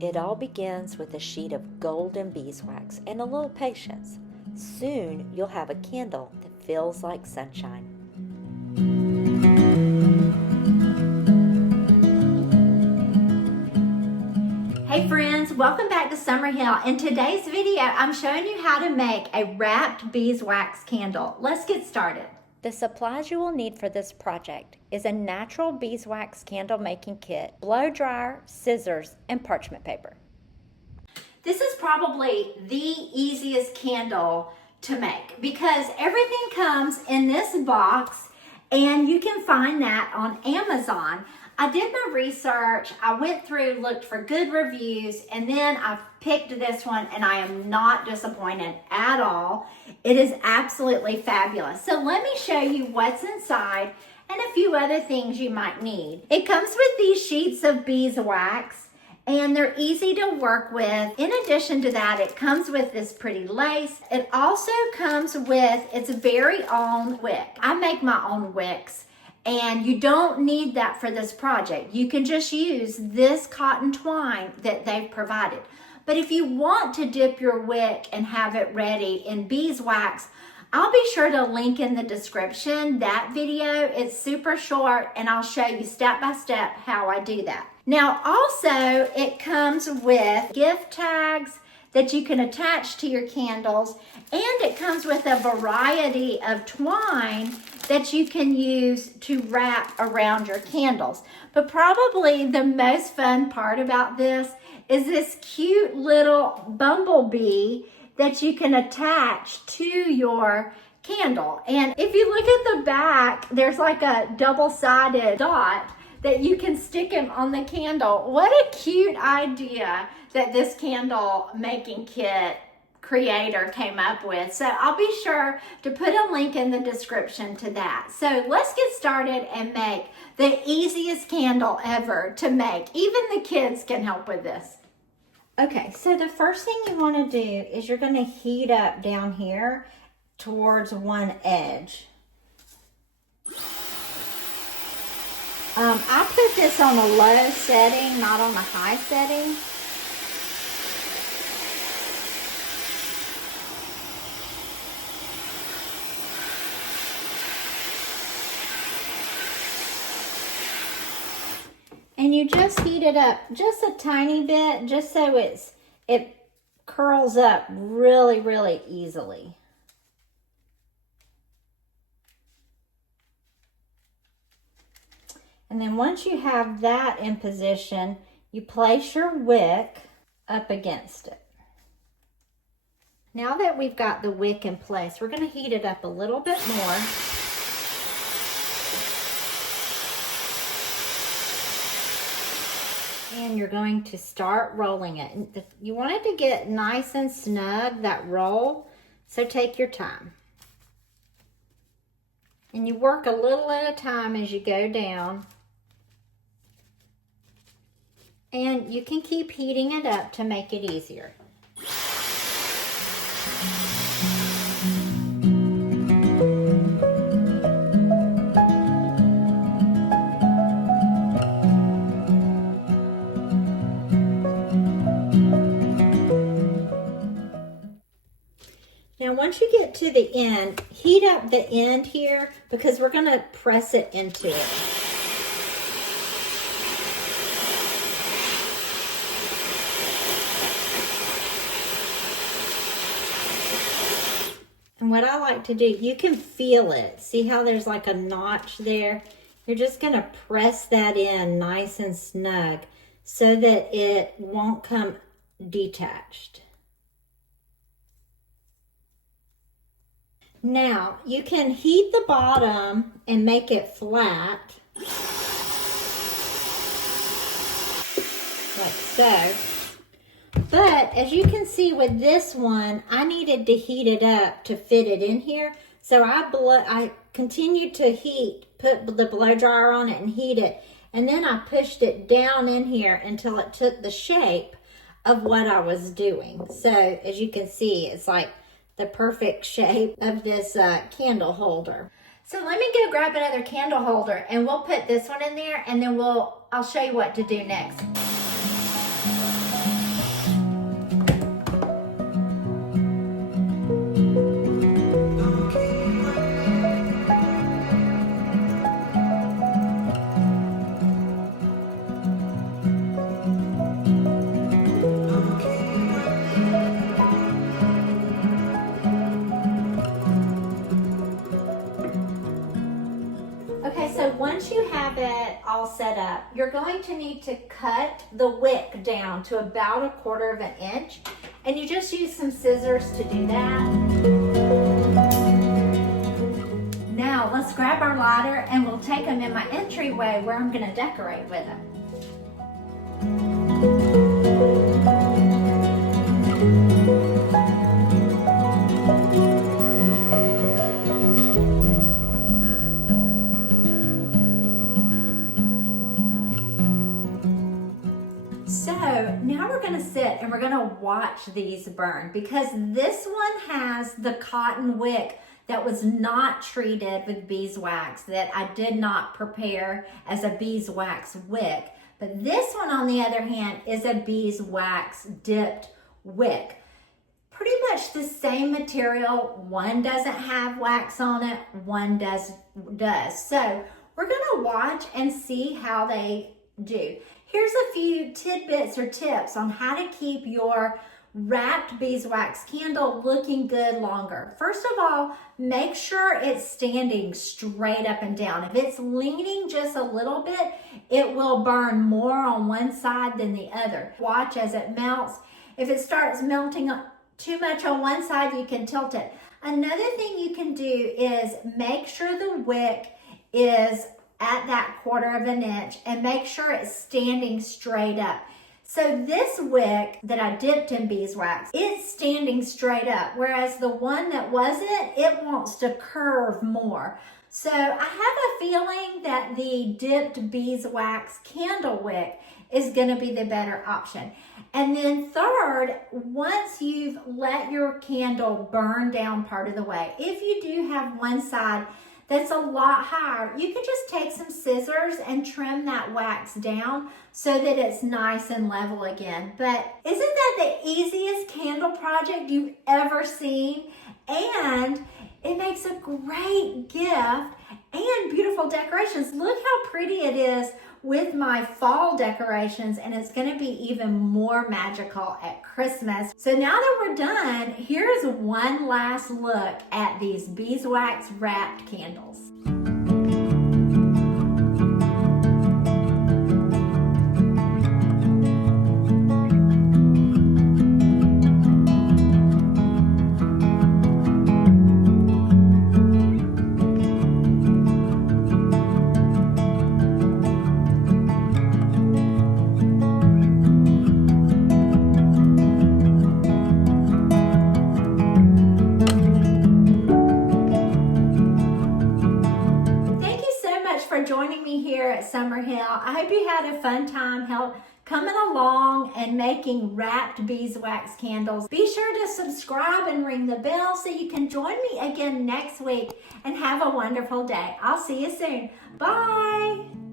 It all begins with a sheet of golden beeswax and a little patience. Soon you'll have a candle that feels like sunshine. Hey friends, welcome back to Summerhill. In today's video, I'm showing you how to make a wrapped beeswax candle. Let's get started. The supplies you will need for this project is a natural beeswax candle making kit, blow dryer, scissors, and parchment paper. This is probably the easiest candle to make because everything comes in this box and you can find that on Amazon. I did my research, I went through, looked for good reviews, and then I picked this one and I am not disappointed at all. It is absolutely fabulous. So let me show you what's inside and a few other things you might need. It comes with these sheets of beeswax and they're easy to work with. In addition to that, it comes with this pretty lace. It also comes with its very own wick. I make my own wicks. And you don't need that for this project. You can just use this cotton twine that they've provided. But if you want to dip your wick and have it ready in beeswax, I'll be sure to link in the description that video. It's super short and I'll show you step by step how I do that. Now also it comes with gift tags that you can attach to your candles, and it comes with a variety of twine that you can use to wrap around your candles. But probably the most fun part about this is this cute little bumblebee that you can attach to your candle. And if you look at the back, there's like a double-sided dot that you can stick him on the candle. What a cute idea that this candle making kit creator came up with. So I'll be sure to put a link in the description to that. So let's get started and make the easiest candle ever to make. Even the kids can help with this. Okay, so the first thing you want to do is you're going to heat up down here towards one edge. I put this on a low setting, not on a high setting. And you just heat it up just a tiny bit, just so it curls up really, really easily. And then once you have that in position, you place your wick up against it. Now that we've got the wick in place, we're going to heat it up a little bit more. And you're going to start rolling it. And you want it to get nice and snug, that roll, so take your time. And you work a little at a time as you go down. And you can keep heating it up to make it easier. Now once you get to the end, heat up the end here because we're going to press it into it. And what I like to do, you can feel it. See how there's like a notch there? You're just going to press that in nice and snug so that it won't come detached. Now, you can heat the bottom and make it flat, like so. But as you can see with this one, I needed to heat it up to fit it in here. So I continued to put the blow dryer on it and heat it. And then I pushed it down in here until it took the shape of what I was doing. So as you can see, it's like the perfect shape of this candle holder. So let me go grab another candle holder and we'll put this one in there and then I'll show you what to do next. have it all set up, you're going to need to cut the wick down to about 1/4 of an inch, and you just use some scissors to do that. Now let's grab our lighter and we'll take them in my entryway where I'm going to decorate with them. So now we're going to sit and we're going to watch these burn, because this one has the cotton wick that was not treated with beeswax, that I did not prepare as a beeswax wick. But this one, on the other hand, is a beeswax-dipped wick. Pretty much the same material. One doesn't have wax on it, one does. So we're going to watch and see how they do. Here's a few tidbits or tips on how to keep your wrapped beeswax candle looking good longer. First of all, make sure it's standing straight up and down. If it's leaning just a little bit, it will burn more on one side than the other. Watch as it melts. If it starts melting too much on one side, you can tilt it. Another thing you can do is make sure the wick is at that 1/4 of an inch and make sure it's standing straight up. So this wick that I dipped in beeswax, it's standing straight up, whereas the one that wasn't, it wants to curve more. So I have a feeling that the dipped beeswax candle wick is going to be the better option. And then third, once you've let your candle burn down part of the way, if you do have one side that's a lot higher, you can just take some scissors and trim that wax down so that it's nice and level again. But isn't that the easiest candle project you've ever seen? And it makes a great gift and beautiful decorations. Look how pretty it is with my fall decorations, and it's going to be even more magical at Christmas. So now that we're done, here's one last look at these beeswax wrapped candles. Joining me here at Summerhill. I hope you had a fun time coming along and making wrapped beeswax candles. Be sure to subscribe and ring the bell so you can join me again next week, and have a wonderful day. I'll see you soon. Bye.